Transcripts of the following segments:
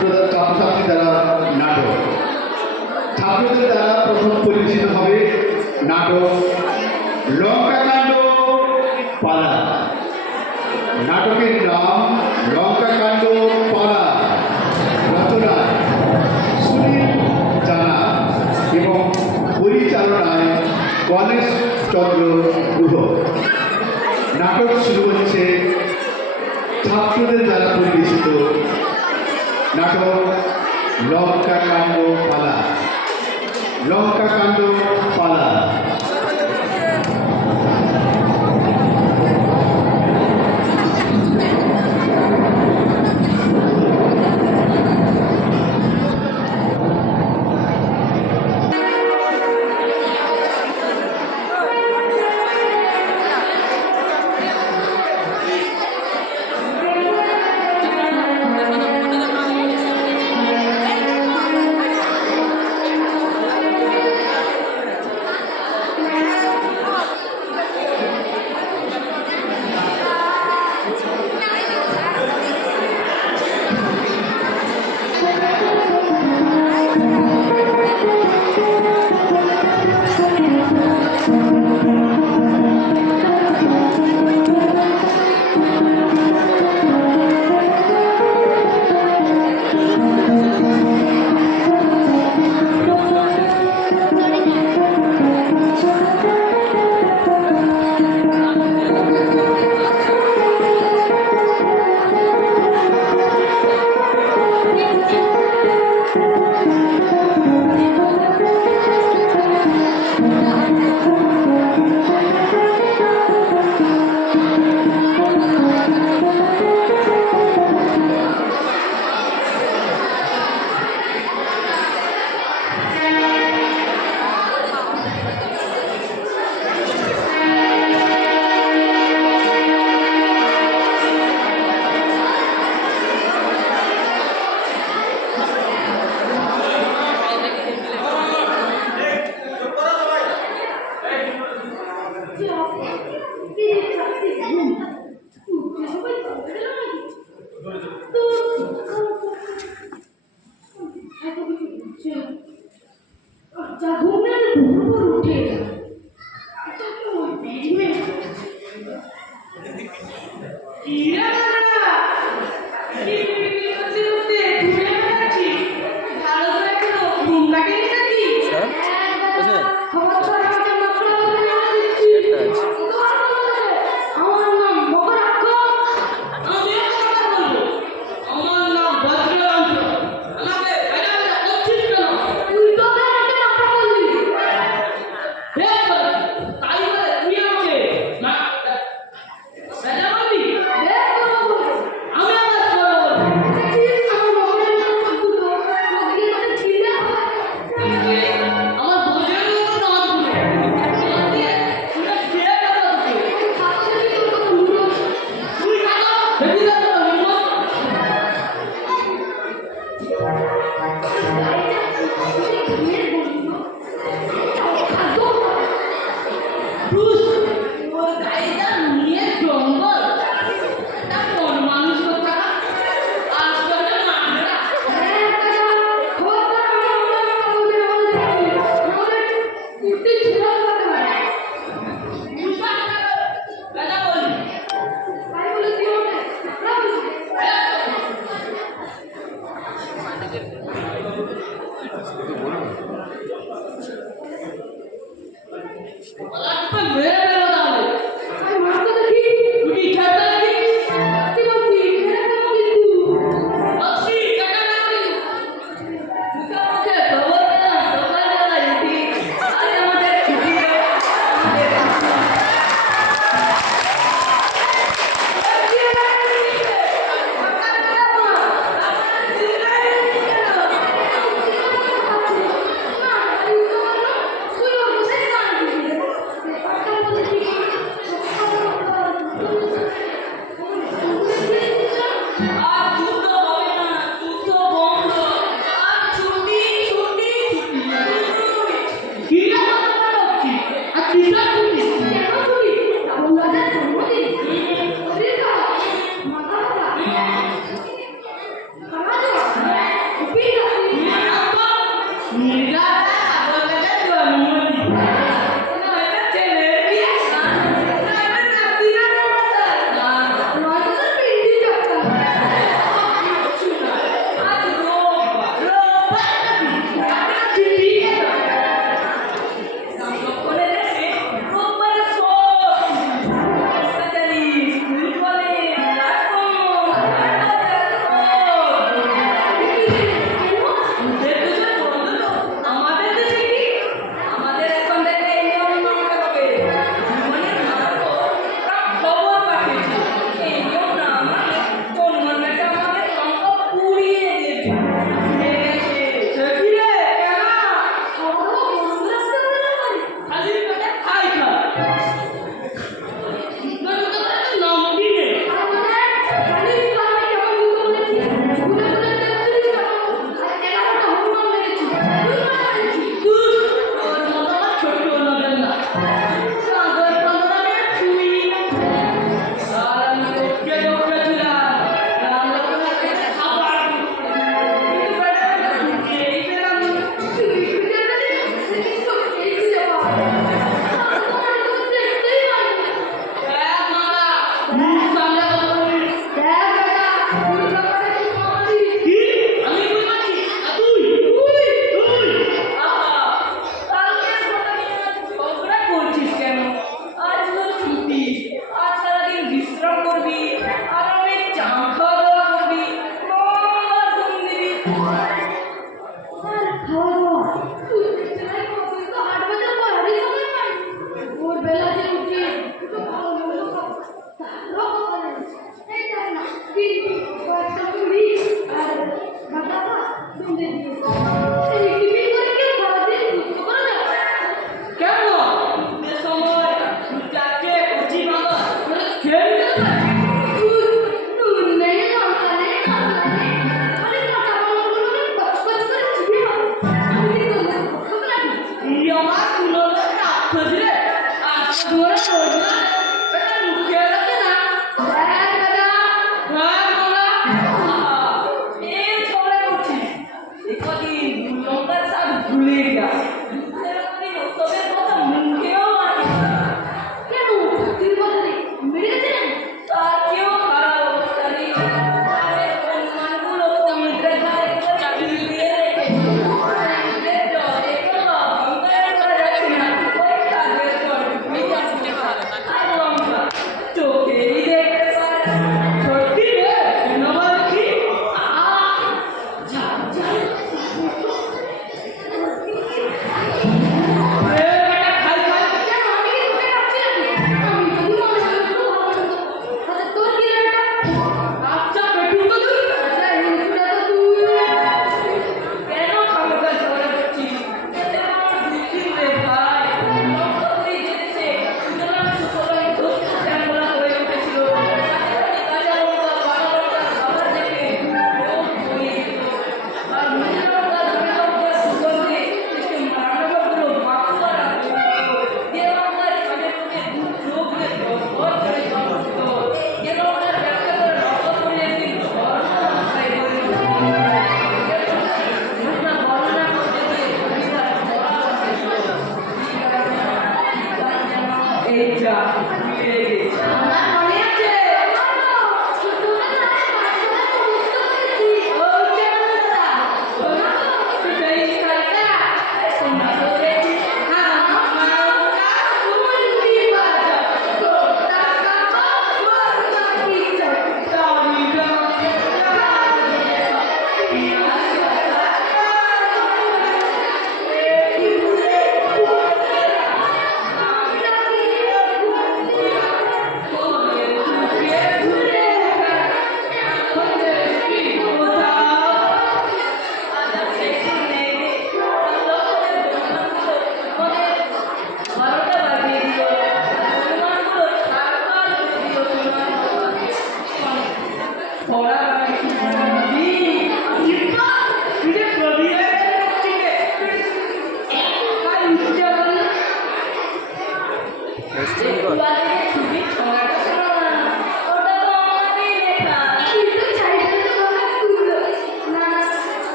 ছাত্রছাত্রী দ্বারা নাটক। ছাত্রদের দ্বারা প্রথম পরিবেশিত হবে নাটক লঙ্কাকাণ্ড পালা। নাটকের নাম লঙ্কাকাণ্ড পালা। রচনা সুনীল জানা এবং পরিচালনায় গণেশ চন্দ্র গুহ। নাটক শুরু হচ্ছে ছাত্রদের দ্বারা পরিবেশিত নাটক লঙ্কাকাণ্ড পালা। লঙ্কাকাণ্ড পালা।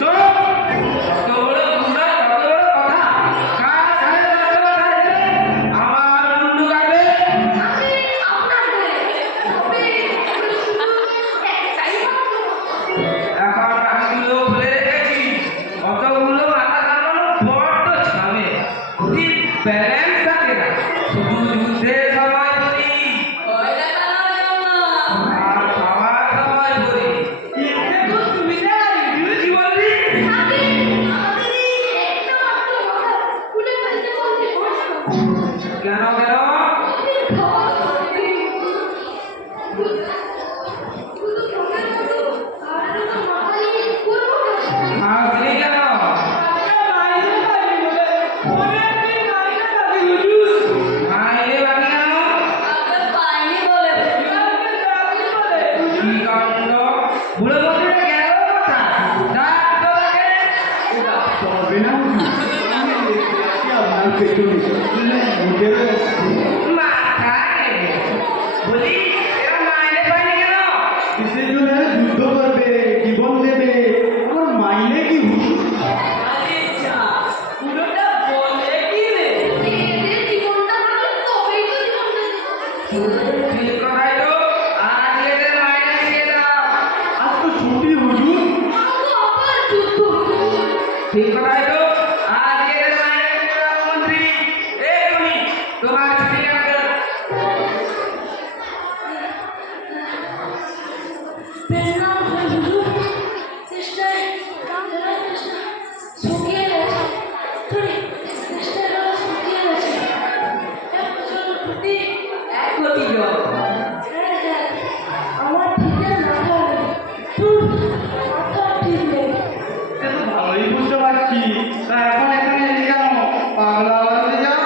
চলো বড্ড ছামে ঠিক ব্যালেন্স থাকে না শুধু যুদ্ধের সময় বলি আর খাওয়ার সময় বলি কিন্তু তুমি না কি বললি কেন কেন হাসলি কেন মাইনে বাকি কেন কি কাণ্ড বুড়ো বন্ধুরা গেল কোথায় ডাক তো তাকে তবে না আমি দেখতে আসি আপনার পেছনে উঠে মাথা নেবে বলি এরা মাইনে পায়নি কেন কিসের জন্য যুদ্ধ করবে জীবন দেবে আমার মাইনে কি হুজুর ঠিক কথাই তো আজ এদের মাইনে দিয়ে দাও আজ তো ছুটি হুজুর ঠিক কথাই তো আজ এদের মাইনে দিয়ে দাও মন্ত্রী এই তুমি তোমার ছুটি আছে এক কোটি লোক সে তো ভালোই বুঝতে পারছি তা এখন এখানে এলি কেন পাগলা বাড়াতে যাও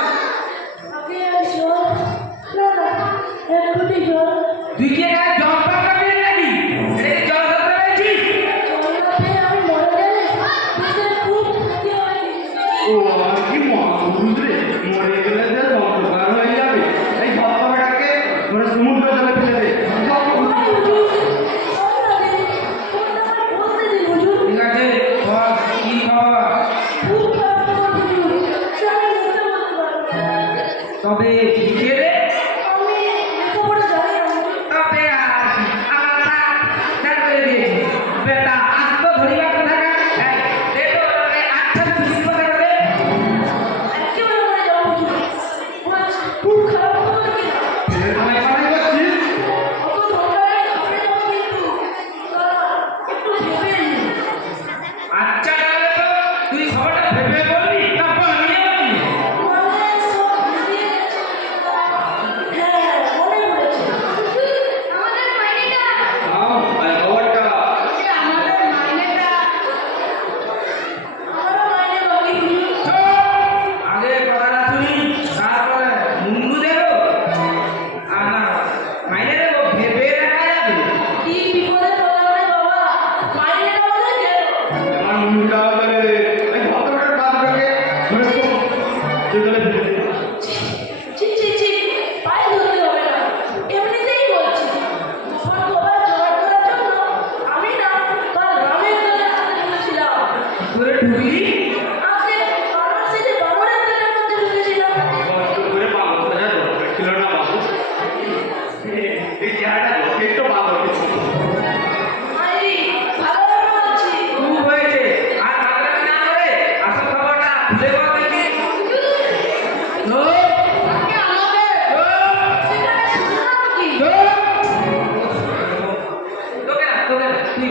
তুই কি এখানে জল পান করবি নাকি এই জল ধরতে পেরেছিস ও আমার কি মহাপুরুষ রে মরে গেলে যে ধ্বংসকার হয়ে যাবে এই ভক্তটাকে ধরে সমুদ্র জলে ফেলে দে ঠিক আছে বল কি খবর তবে লিখে দে তবে আর কি? আমার নাম ডাক করে দিয়েছি বেটা আজ তো ধরিবার কথা না এই দে তো এই আচ্ছা তুমি কথা বলে ফেলে থানায় পাঠাই করছিস আচ্ছা তাহলে তো তুই খবরটা ভেবে বলবি তারপর নিয়ে বলবি নাও আর খবরটা আগে কথাটা শুনি তারপরে মুন্ডু দেবো আর না মাইনে দেবো ভেবে রাখা যাবে আমার মুন্ডুটা ধরে এই ভক্তটার কাঁধটাকে ধরে যে জলে ফেলে দে করে ঢুকলি কষ্ট করে 5,000 দরকার ছিল না বাবু এই চেহারাটা যথেষ্ট ভালো খুব হয়েছে আর বাগড়ামি না করে আসল খবরটা খুলে বল দেখি নো তোকে না তুই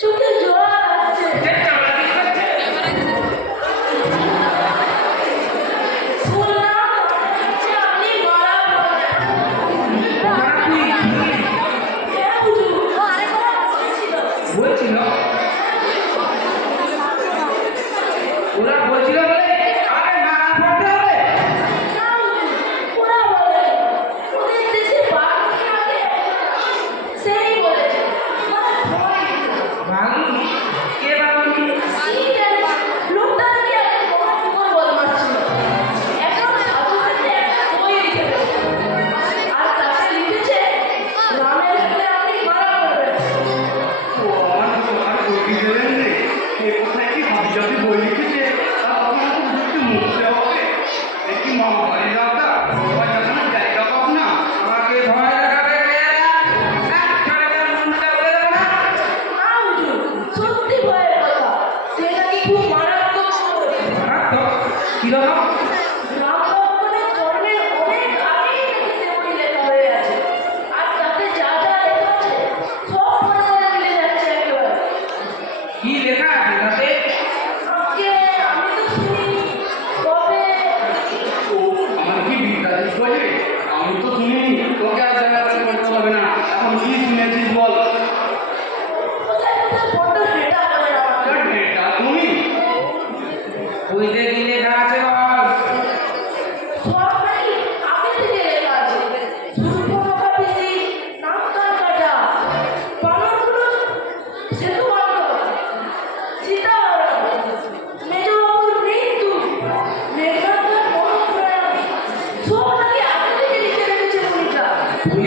চোখে জল আসছে চেষ্টা করা কি করছে শুনলাম আপনি মারা পড়েন।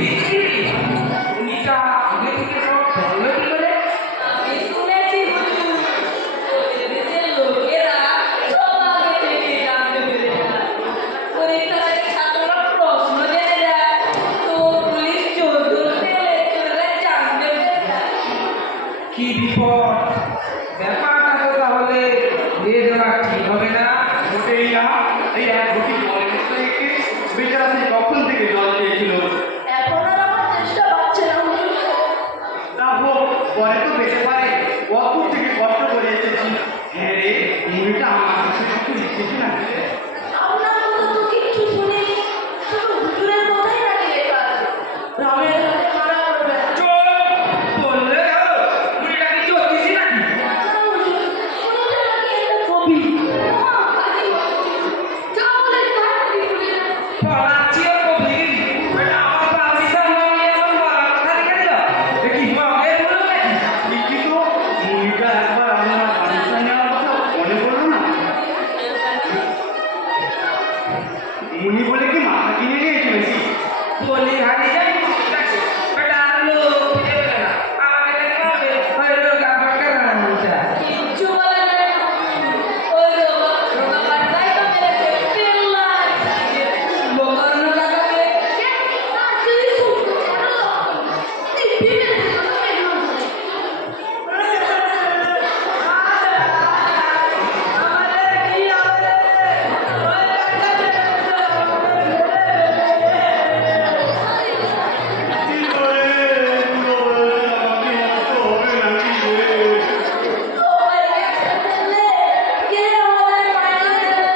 পৃথিবী উনিটা আগে থেকে সব বললো কি করে? আমি শুনেছি হুজুর, ওই দেশের লোকেরা সব আগে থেকে জানতে পেরে যায়। পরীক্ষা থেকে ছাত্ররা প্রশ্ন জেনে যায়, তো পুলিশ চোর ধরতে এলে চোরেরা জানতে পেরে যায়। কি বিপদ! ব্যাপারটা তো তাহলে দিয়ে দেওয়া ঠিক হবে না। মোটেই না। এই এক ঘটি জল থেকে বেচারা সে কখন থেকে জল চেয়েছিল। এখন আর আমার চেষ্টা পাচ্ছে না হুজুর। তা হোক, পরে তো পেতে পারে। অপুর থেকে কষ্ট করে এসেছি। হ্যাঁ রে, মুভিটা আমার কাছে একটু লিখেছি না। আপনার কথা তো কিচ্ছু শুনিনি, শুধু হুজুরের কথাই নাকি লেখা আছে। রামের হাতে মারা পড়বে। চোর বললে গেল মুড়িটা কি চলতেছি নাকি? না হুজুর, শুনেছে নাকি একটা কবি। ওমা, কাজী বলছি। যা বলে তাই নাকি শুনে না। পড়াচ্ছি আর কবিগিরি। বেটা আমার পারমিশন না নিয়ে এমন বলার কথা লিখে দিল। এ কি মগের বলো নাকি? ঠিকই তো, মুভিটা একবার আমার পারমিশন নেওয়ার কথা মনে পড়লো না। মুনি বলে কি মাথা কিনে নিয়েছিল কি? বলি হারিয়ে যাই দেখো বেটা আর লোক খুঁজে পেলে না। আমাকে দেখতে হবে ওই লোক আমাকে রান্না। কিচ্ছু বলে না। ওই রোগা পাটনাই তো মেরেছে, পেল্লাই সাজিয়ে। লোকারণ্য কাকাকে কে? না, তুই শুনতে পারো? দিব্যি মেরেছে, তোকে মেরলাম। আমাদের কি হবে? ওই কি করে পুরো আমাকে মতো হবে নাকি রে? কে আমাদের মাইনে দেবে?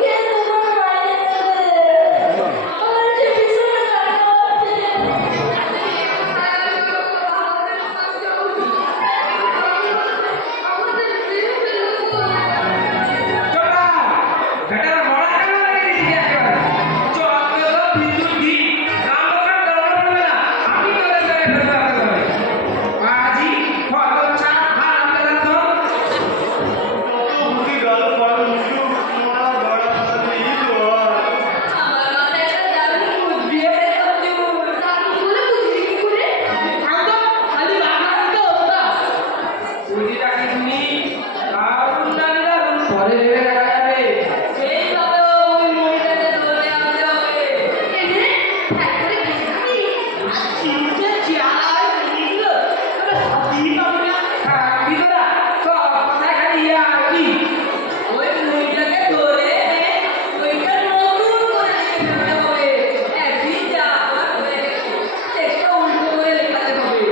কে তোমার মাইনে দেবে? আমার যে ভীষণ টাকা চোটা বেটা বড় কেন লাগে দিদি একেবারে চোখে তো বিদ্যুৎ দি রামকার দরকার পড়বে না আমি তো লেগে ফেলবো একেবারে আজি ফটো ছা হারাম দাদা তো কত বুঝি গেল বড় মুখু, তোরা বড় সাথে ই তো আর। আমার মাথায় একটা দারুণ বুদ্ধি এসেছে হুজুর। দারুণ বলে বুঝলি কি করে? আতো খালি বাংলা তো ওস্তাদ। বুঝিটা কি তুমি দারুণ জানি দারুণ পরে ভেবে দেখা যাবে সেইভাবে ওই মহিলাকে ধরে আনতে হবে। এনে হ্যাঁ করে দেখবি। চিনতে চাই বুঝলো? তবে সবই পাবি না। থাকবি তোরা সব কথায় খালি আর কি ওই মহিলাকে ধরে এনে ওইটা নতুন করে লিখে ফেলতে হবে। একদিন যা আমার হয়ে গেছে, চেষ্টা উল্টো করে লেখাতে হবে।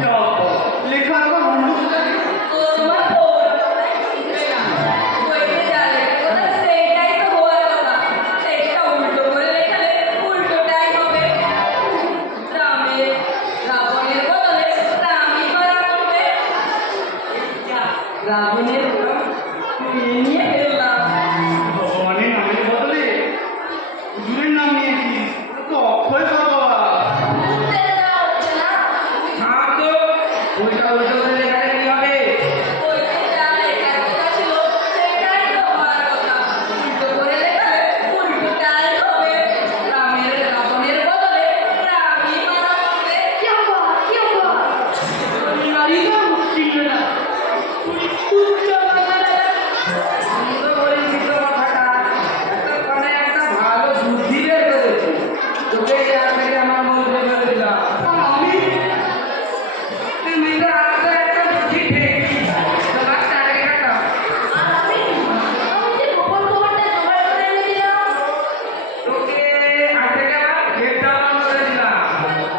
যা, লেখার আবার অন্য কোথায়? ও তোমার পৌরটাই শিখবে না। বইতে যা লেখা কথা সেইটাই তো হওয়ার কথা। চেষ্টা উল্টো করে লেখালে উল্টোটাই হবে। রামের রাবণের বদলে রামই মারা পড়বে। যা, রাবণের নাম নিয়ে ফেললাম। ভগবানের নামের বদলে হুজুরের নাম নিয়েছিস, তো অক্ষয় ভগবান। বুঝতে দেওয়া হচ্ছে না। থাম তো ওইটা উল্টো করে লেখালে কি হবে বইতে যা লেখার কথা ছিল সেটাই তো হওয়ার কথা। উল্টো করে লেখালে উল্টোটাই হবে। রামের রাবণের বদলে রামই মারা পড়বে। শনিবারই তো মুশকিল না। তুচ্ছ বাংলা আমি তো বলেছি তো কথাটা এতক্ষণে একটা ভালো বুদ্ধি বের করেছি তোকে ইয়ার থেকে আমার মধ্যে ফেলে দিলাম আমি তুমি তো রাস্তায় একটা বুদ্ধি ঠেকি তোমার টাকে কাটা আর আমি যে গোপন খবরটা জোগাড় করে এনে দিলাম। তোকে হাতে গেলাম গেটটা বন্ধ করে দিলাম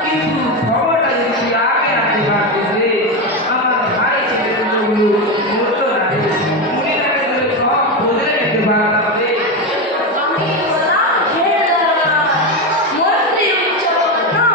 কিন্তু খবরটা যদি তুই আগে রাখতে পারতিস রে আমার ভাই ছেলেগুলো মরতো না রে মুড়িটাকে ধরে সব বলে দিতে পারতাম রে আমি বললাম মন্ত্রী উচ্চারণ না।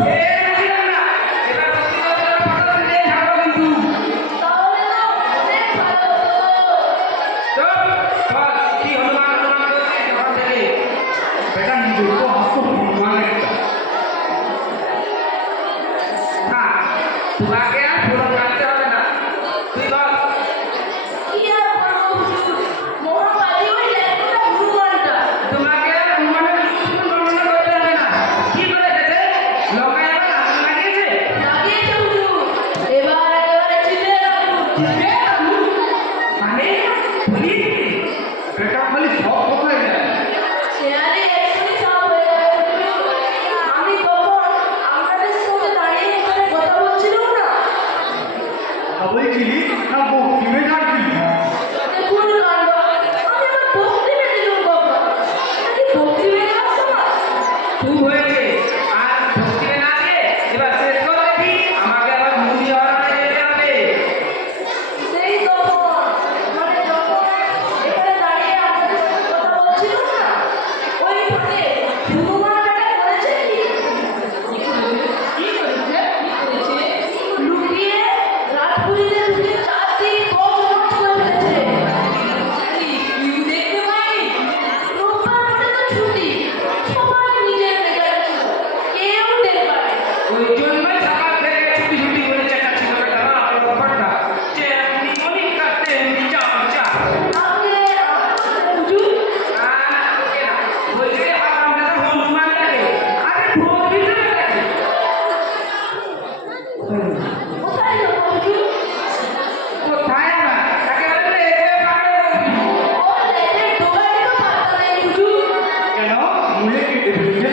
ফের বুঝলাম না এবার সত্যি কথা কথা দিয়ে ছাড়বো কিন্তু তাহলে তো অনেক ভালো হতো। চল চল কি হনুমান হনুমান করছিস ওখান থেকে বেটা নিজে তো হাস্য ভগবান একটা না তোমাকে আর ফোন কাটতে হবে না তুই বল কি আর করবো হুজুর? মহাকালী ওই ল্যাংটা হনুমানটা। তোমাকে আর হনুমানের বর্ণনা করতে হবে না কি করে গেছে লোকায় আবার আগুন লাগিয়েছে লাগিয়েছে হুজুর। এবার একেবারে চিনে রাখুন। চিনে রাখুন। মানে পুলিশ বেটা খালি সব কথাই যায় শেয়ারে এক্ষুনি সব হয়ে যাবে হুজুর। আমি কখন আপনাদের সঙ্গে দাঁড়িয়ে এখানে কথা বলছিলাম না? বলছিলি না বকিমে যাচ্ছি দেখুন কাণ্ড। আমি আমার ভক্তি মেনে দিলাম বাবা। নাকি ভক্তি মেনে আসছো না? খুব হয়েছে আর ভক্তিতে না দিয়ে এবার শেষ করে দেখি আমাকে আবার মুড়ি হওয়ার যেতে হবে সেই তখন মানে যখন এখানে দাঁড়িয়ে আপনাদের সঙ্গে কথা বলছিলাম না, ওই ফাঁকে হনুমানটাকে করেছে কি? কি করেছে? লুকিয়ে রাজপুরীতে ঢুকে চারদিক কচমচ করে ফেলেছে। কেউ দেখতে পায়নি। রোববার বলে তো ছুটি। সবাই নিজের মেজাজে ছিল। কেউ টের পায়নি। ওই জন্যই সকাল থেকে ছুটি ছুটি করে চেঁচাচ্ছিল বেটা না আপনার ব্যাপারটা যে এমনি মনি কাটতে এমনি চাপ চাপ আপনি হুজুর বলছে আমরা তো হনুমানটাকে আরে ভক্তিতে গেছে কোথায় যাবো হুজুর? কোথায় আবার একেবারে এসে পারে ও লেটের ডোগায় তো পাত্তা নেই হুজুর। কেন মুলে কেটে ফেলছে